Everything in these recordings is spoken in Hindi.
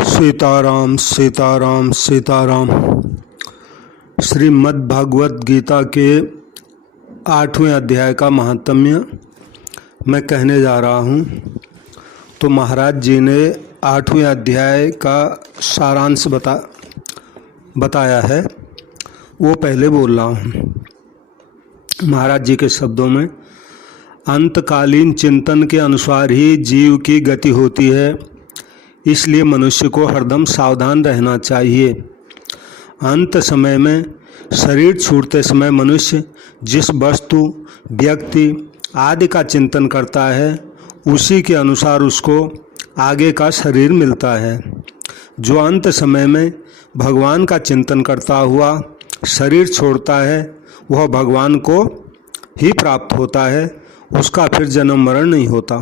सीताराम सीताराम सीताराम। श्रीमद् भागवत गीता के 8वें अध्याय का महात्म्य मैं कहने जा रहा हूँ। तो महाराज जी ने 8वें अध्याय का सारांश बताया है, वो पहले बोल रहा हूँ। महाराज जी के शब्दों में, अंतकालीन चिंतन के अनुसार ही जीव की गति होती है, इसलिए मनुष्य को हरदम सावधान रहना चाहिए। अंत समय में शरीर छूटते समय मनुष्य जिस वस्तु, व्यक्ति आदि का चिंतन करता है, उसी के अनुसार उसको आगे का शरीर मिलता है। जो अंत समय में भगवान का चिंतन करता हुआ शरीर छोड़ता है, वह भगवान को ही प्राप्त होता है, उसका फिर जन्म मरण नहीं होता।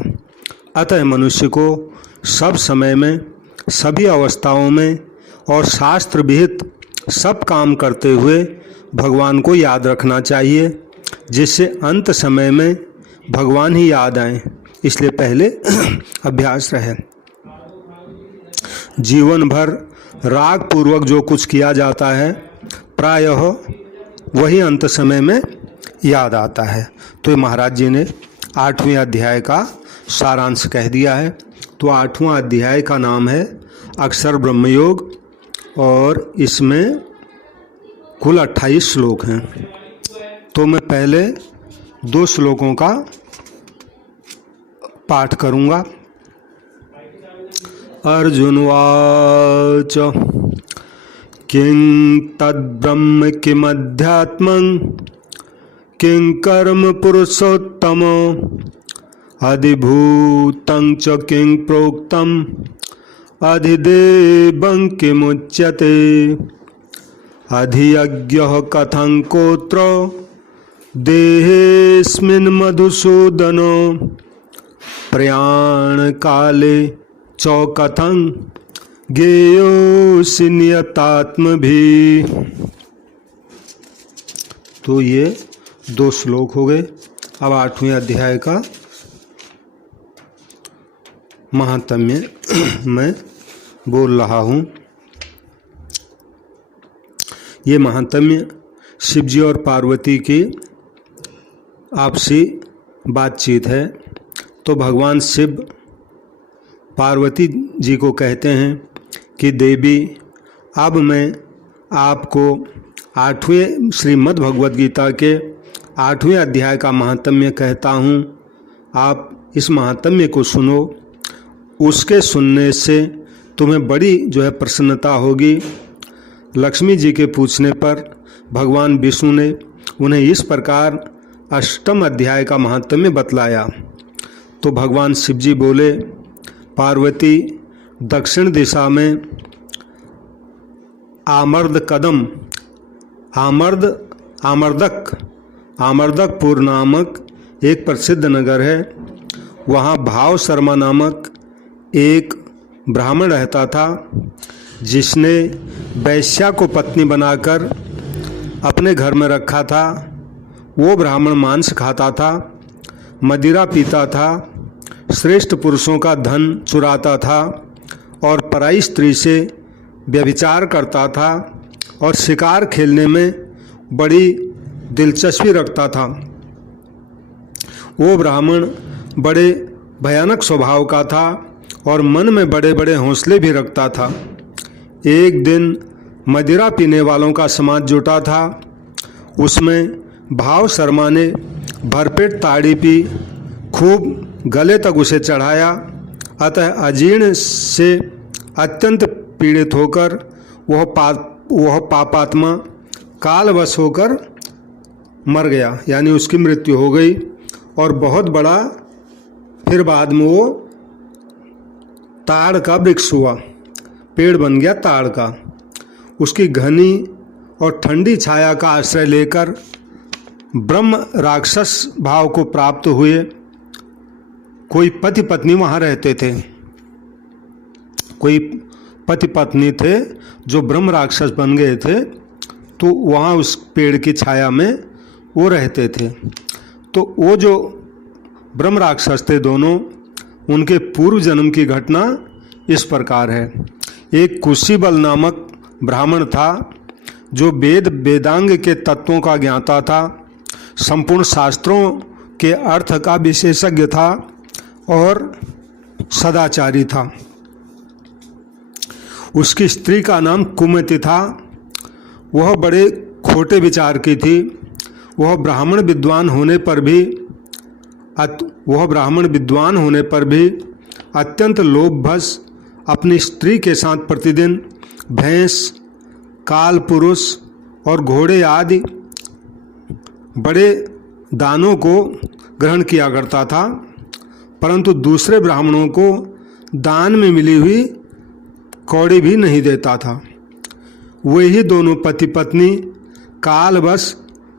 अतः मनुष्य को सब समय में, सभी अवस्थाओं में और शास्त्र विहित सब काम करते हुए भगवान को याद रखना चाहिए, जिससे अंत समय में भगवान ही याद आए। इसलिए पहले अभ्यास रहे। जीवन भर राग पूर्वक जो कुछ किया जाता है, प्रायः वही अंत समय में याद आता है। तो महाराज जी ने 8वें अध्याय का सारांश कह दिया है। तो 8वां अध्याय का नाम है अक्षर ब्रह्मयोग और इसमें कुल 28 श्लोक हैं। तो मैं पहले 2 श्लोकों का पाठ करूंगा। अर्जुनवाच किं तद्ब्रह्म किमध्यात्मं किं कर्म पुरुषोत्तम अधिभूतं च किं प्रोक्तम अधिदेवं किमुच्यते अधियज्ञः कथं कोत्र देहेऽस्मिन् मधुसूदन प्रयाण काले च कथं ज्ञेयोऽसि नियतात्मभिः। तो ये 2 श्लोक हो गए। अब 8वें अध्याय का महात्म्य मैं बोल रहा हूँ। ये महात्म्य शिवजी और पार्वती की आपसी बातचीत है। तो भगवान शिव पार्वती जी को कहते हैं कि देवी, अब मैं आपको 8वें श्रीमद् भगवद गीता के 8वें अध्याय का महात्म्य कहता हूँ। आप इस महात्म्य को सुनो। उसके सुनने से तुम्हें बड़ी प्रसन्नता होगी। लक्ष्मी जी के पूछने पर भगवान विष्णु ने उन्हें इस प्रकार 8वें अध्याय का महात्म्य बतलाया। तो भगवान शिव जी बोले, पार्वती, दक्षिण दिशा में आमर्दकपुर नामक एक प्रसिद्ध नगर है। वहाँ भाव शर्मा नामक एक ब्राह्मण रहता था, जिसने वैश्या को पत्नी बनाकर अपने घर में रखा था। वो ब्राह्मण मांस खाता था, मदिरा पीता था, श्रेष्ठ पुरुषों का धन चुराता था और पराई स्त्री से व्यभिचार करता था और शिकार खेलने में बड़ी दिलचस्पी रखता था। वो ब्राह्मण बड़े भयानक स्वभाव का था और मन में बड़े बड़े हौसले भी रखता था। एक दिन मदिरा पीने वालों का समाज जुटा था। उसमें भाव शर्मा ने भरपेट ताड़ी पी, खूब गले तक उसे चढ़ाया। अतः अजीर्ण से अत्यंत पीड़ित होकर वह पापात्मा कालवश होकर मर गया, यानी उसकी मृत्यु हो गई। और बहुत बड़ा फिर बाद में वो ताड़ का वृक्ष हुआ, पेड़ बन गया ताड़ का। उसकी घनी और ठंडी छाया का आश्रय लेकर ब्रह्म राक्षस भाव को प्राप्त हुए कोई पति पत्नी वहाँ रहते थे। कोई पति पत्नी थे जो ब्रह्म राक्षस बन गए थे, तो वहाँ उस पेड़ की छाया में वो रहते थे। तो वो जो ब्रह्म राक्षस थे दोनों, उनके पूर्व जन्म की घटना इस प्रकार है। एक कुशीबल नामक ब्राह्मण था जो वेदांग के तत्वों का ज्ञाता था, संपूर्ण शास्त्रों के अर्थ का विशेषज्ञ था और सदाचारी था। उसकी स्त्री का नाम कुमति था। वह बड़े खोटे विचार की थी। वह ब्राह्मण विद्वान होने पर भी अत्यंत लोभवश अपनी स्त्री के साथ प्रतिदिन भैंस, काल पुरुष और घोड़े आदि बड़े दानों को ग्रहण किया करता था, परंतु दूसरे ब्राह्मणों को दान में मिली हुई कौड़ी भी नहीं देता था। वही दोनों पति पत्नी कालवश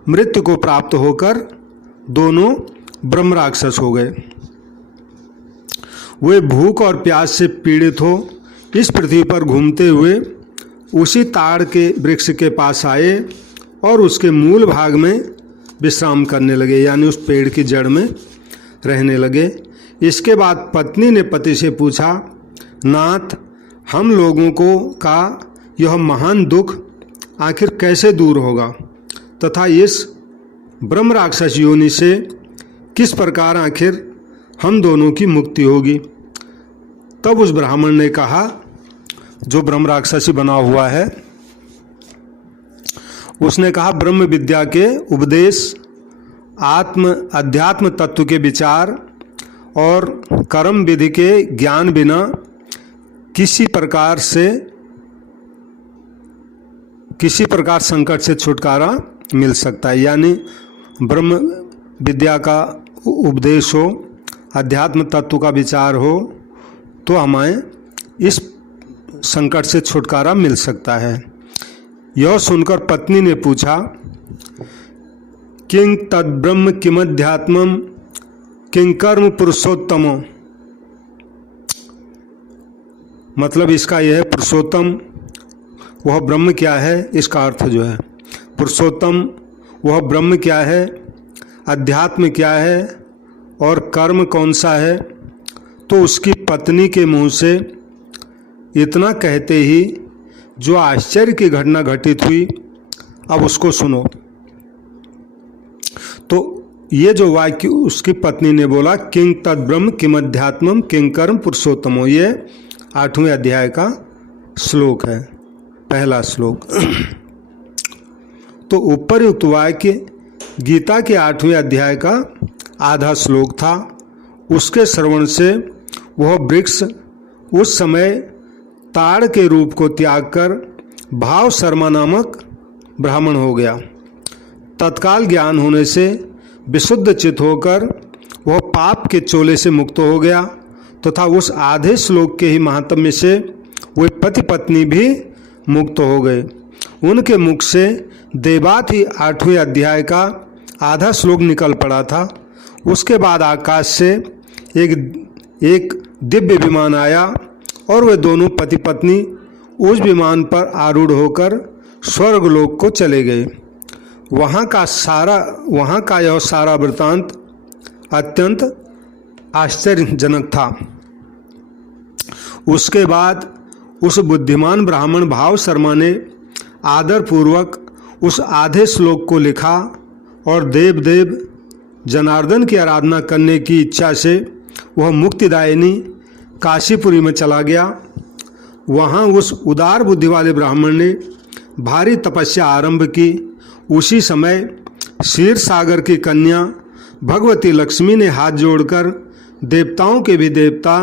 मृत्यु को प्राप्त होकर दोनों ब्रह्म राक्षस हो गए। वे भूख और प्यास से पीड़ित हो इस पृथ्वी पर घूमते हुए उसी ताड़ के वृक्ष के पास आए और उसके मूल भाग में विश्राम करने लगे, यानी उस पेड़ की जड़ में रहने लगे। इसके बाद पत्नी ने पति से पूछा, नाथ, हम लोगों को का यह महान दुख आखिर कैसे दूर होगा तथा इस ब्रह्म राक्षस योनि से किस प्रकार आखिर हम दोनों की मुक्ति होगी। तब उस ब्राह्मण ने कहा, जो ब्रह्म राक्षसी बना हुआ है, उसने कहा, ब्रह्म विद्या के उपदेश, अध्यात्म तत्व के विचार और कर्म विधि के ज्ञान बिना किसी प्रकार संकट से छुटकारा मिल सकता है। यानी ब्रह्म विद्या का उपदेश हो, अध्यात्म तत्व का विचार हो तो हमें इस संकट से छुटकारा मिल सकता है। यह सुनकर पत्नी ने पूछा, किं तद्ब्रह्म किमध्यात्मम किं कर्म पुरुषोत्तमो। मतलब इसका यह है, पुरुषोत्तम वह ब्रह्म क्या है, इसका अर्थ जो है पुरुषोत्तम वह ब्रह्म क्या है, अध्यात्म क्या है और कर्म कौन सा है। तो उसकी पत्नी के मुंह से इतना कहते ही जो आश्चर्य की घटना घटित हुई, अब उसको सुनो। तो ये जो वाक्य उसकी पत्नी ने बोला, किंग तद्ब्रह्म किमध्यात्मम किंग कर्म पुरुषोत्तमो, ये 8वें अध्याय का श्लोक है, पहला श्लोक। तो उपरयुक्त वाक्य गीता के 8वें अध्याय का आधा श्लोक था। उसके श्रवण से वह वृक्ष उस समय ताड़ के रूप को त्याग कर भाव शर्मा नामक ब्राह्मण हो गया। तत्काल ज्ञान होने से विशुद्ध चित्त होकर वह पाप के चोले से मुक्त हो गया तथा उस आधे श्लोक के ही महात्म्य से वे पति पत्नी भी मुक्त हो गए। उनके मुख से देवात ही 8वें अध्याय का आधा श्लोक निकल पड़ा था। उसके बाद आकाश से एक दिव्य विमान आया और वे दोनों पति पत्नी उस विमान पर आरूढ़ होकर स्वर्गलोक को चले गए। वहाँ का यह सारा वृतांत अत्यंत आश्चर्यजनक था। उसके बाद उस बुद्धिमान ब्राह्मण भाव शर्मा ने आदरपूर्वक उस आधे श्लोक को लिखा और देव जनार्दन की आराधना करने की इच्छा से वह मुक्तिदायिनी काशीपुरी में चला गया। वहाँ उस उदार बुद्धि वाले ब्राह्मण ने भारी तपस्या आरंभ की। उसी समय क्षीर सागर की कन्या भगवती लक्ष्मी ने हाथ जोड़कर देवताओं के भी देवता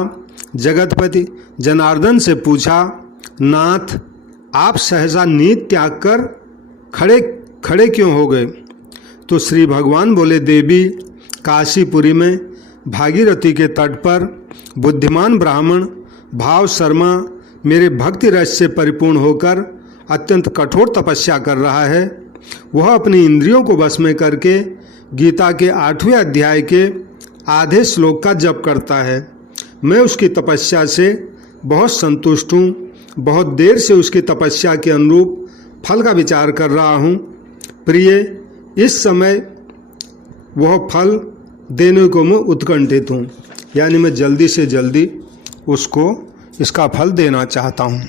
जगतपति जनार्दन से पूछा, नाथ, आप सहसा नींद त्याग कर खड़े क्यों हो गए। तो श्री भगवान बोले, देवी, काशीपुरी में भागीरथी के तट पर बुद्धिमान ब्राह्मण भाव शर्मा मेरे भक्ति रस से परिपूर्ण होकर अत्यंत कठोर तपस्या कर रहा है। वह अपनी इंद्रियों को वश में करके गीता के 8वें अध्याय के आधे श्लोक का जप करता है। मैं उसकी तपस्या से बहुत संतुष्ट हूँ। बहुत देर से उसकी तपस्या के अनुरूप फल का विचार कर रहा हूँ। प्रिय, इस समय वह फल देने को मैं उत्कंठित हूँ। यानी मैं जल्दी से जल्दी उसको इसका फल देना चाहता हूँ।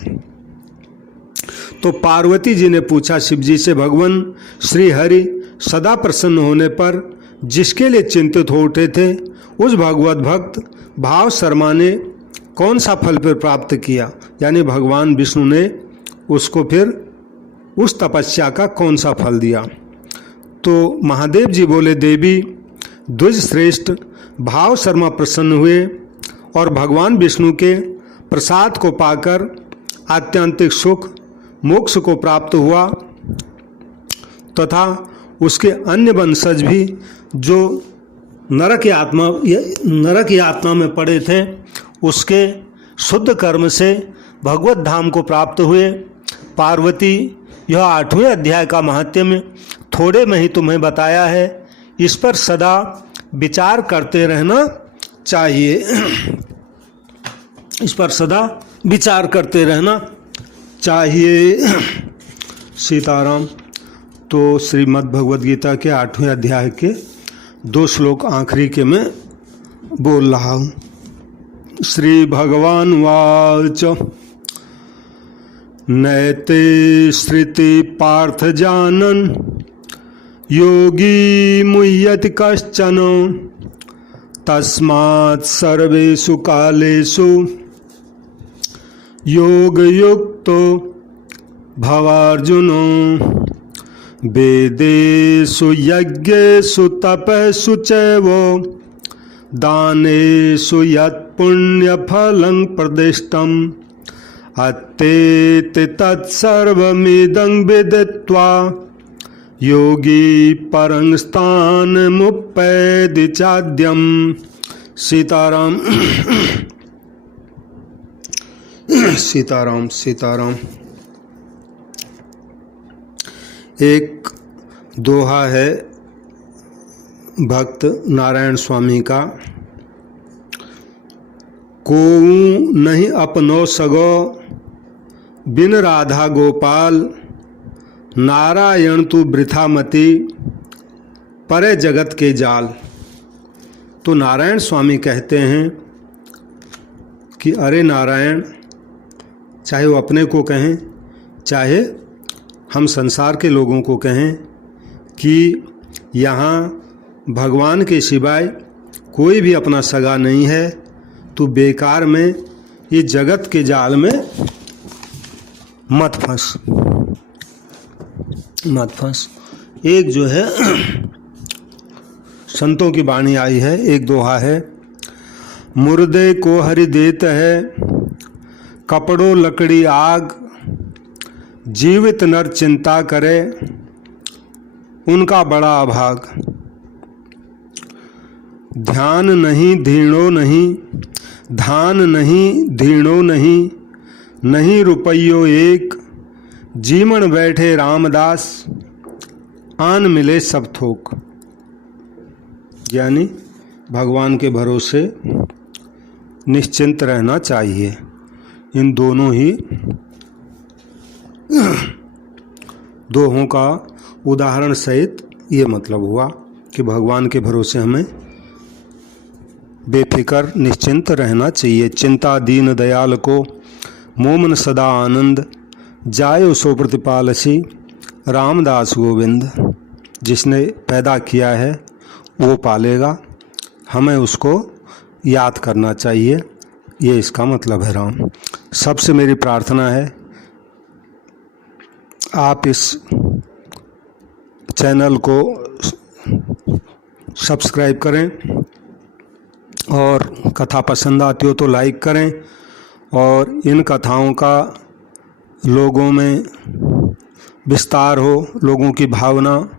तो पार्वती जी ने पूछा शिव जी से, भगवान श्री हरि सदा प्रसन्न होने पर जिसके लिए चिंतित हो उठे थे, उस भगवत भक्त भाव शर्मा ने कौन सा फल फिर प्राप्त किया? यानी भगवान विष्णु ने उसको फिर उस तपस्या का कौन सा फल दिया? तो महादेव जी बोले, देवी द्विज श्रेष्ठ भाव शर्मा प्रसन्न हुए और भगवान विष्णु के प्रसाद को पाकर आत्यंतिक सुख मोक्ष को प्राप्त हुआ तथा उसके अन्य वंशज भी जो नरक यातना में पड़े थे, उसके शुद्ध कर्म से भगवत धाम को प्राप्त हुए। पार्वती, यह 8वें अध्याय का महात्म्य थोड़े में ही तुम्हें बताया है, इस पर सदा विचार करते रहना चाहिए। इस पर सदा विचार करते रहना चाहिए। सीताराम। तो श्रीमद् भगवद गीता के 8वें अध्याय के 2 श्लोक आखिरी के मैं बोल रहा हूँ। श्री भगवान वाच नैते श्रुति पार्थ जानन योगी मुह्यति कश्चन तस्मात् सर्वेषु कालेषु योग युक्तो भवार्जुनो वेदेषु यज्ञेषु तपस्सु चैव दानेषु यत् पुण्यफलं प्रदिष्टम् अत्तेति तत्सर्वमिदं विदित्वा योगी परं स्थानमुपैति चाद्यम्। सीताराम। सीताराम सीताराम। एक दोहा है भक्त नारायण स्वामी का, कोऊ नहीं अपनो सगो बिन राधा गोपाल नारायण तू वृथा मति परे जगत के जाल। तो नारायण स्वामी कहते हैं कि अरे नारायण, चाहे वो अपने को कहें चाहे हम संसार के लोगों को कहें कि यहाँ भगवान के सिवाय कोई भी अपना सगा नहीं है, तू बेकार में ये जगत के जाल में मत फंस, मत फंस। एक जो है संतों की वाणी आई है, एक दोहा है, मुर्दे को हरि देत है कपड़ों लकड़ी आग, जीवित नर चिंता करे उनका बड़ा अभाग। ध्यान नहीं धीणो नहीं, धान नहीं धीणो नहीं, नहीं रुपयो एक, जीवन बैठे रामदास आन मिले सब थोक। यानी भगवान के भरोसे निश्चिंत रहना चाहिए। इन दोनों ही दोहों का उदाहरण सहित ये मतलब हुआ कि भगवान के भरोसे हमें बेफिक्र निश्चिंत रहना चाहिए। चिंता दीन दयाल को मोमन सदा आनंद, जायो सो प्रतिपालसी रामदास गोविंद। जिसने पैदा किया है वो पालेगा, हमें उसको याद करना चाहिए, ये इसका मतलब है राम। सबसे मेरी प्रार्थना है आप इस चैनल को सब्सक्राइब करें और कथा पसंद आती हो तो लाइक करें और इन कथाओं का लोगों में विस्तार हो, लोगों की भावना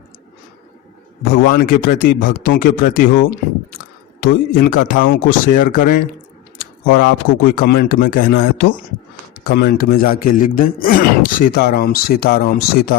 भगवान के प्रति, भक्तों के प्रति हो, तो इन कथाओं को शेयर करें। और आपको कोई कमेंट में कहना है तो कमेंट में जाके लिख दें। सीताराम सीताराम सीताराम।